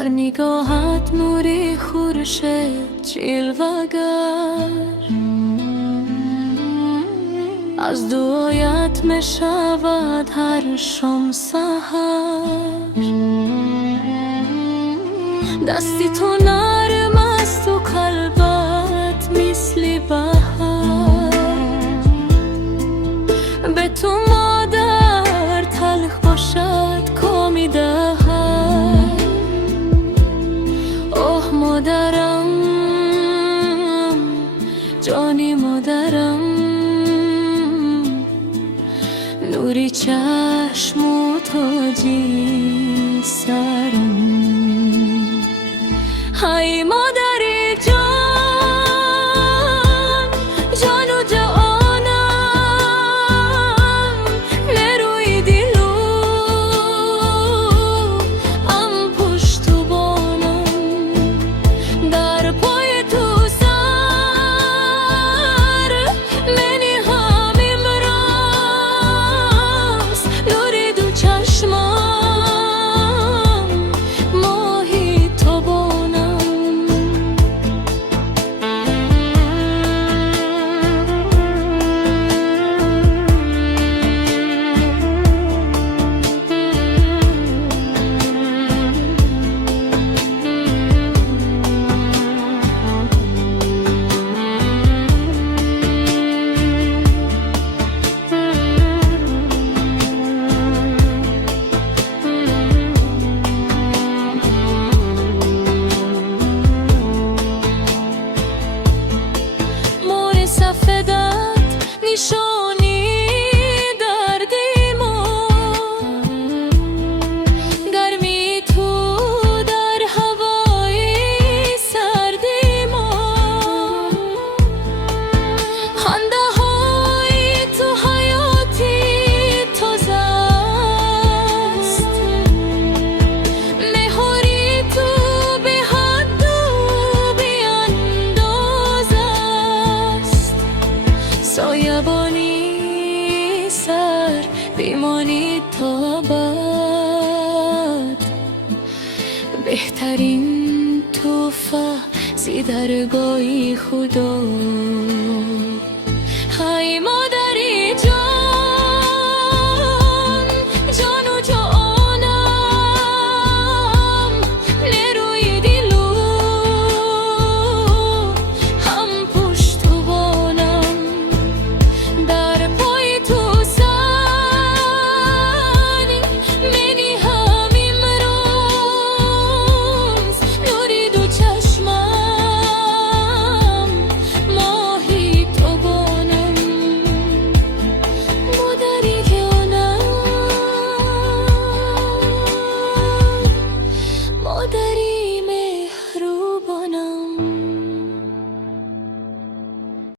در نگاهت نوری خورشید جلوه‌گر، از دعایت می شود هر شام سحر. دستی تو نرم است و قلبت مثل بهار. به تو مادر تلخ باشد کامی دهد. اوه مادرم، جانی مادرم، نوری چشم و تاجی سرم. های مادری جان، جان و جانم، نروی دیلو ام پشت و بانم. در پای تو سر منی همیم راست. نوری دو چشمم ماهی تو بانم. سفیدت نشانی دردی ما، گرمی تو در هوای سردی ما. خنده های تو حیاتی تازه است. مهاری تو به حد و به اندازه است. سایبانی سر بیمانی تا بعد. بهترین تحفه زی درگاه خدا. های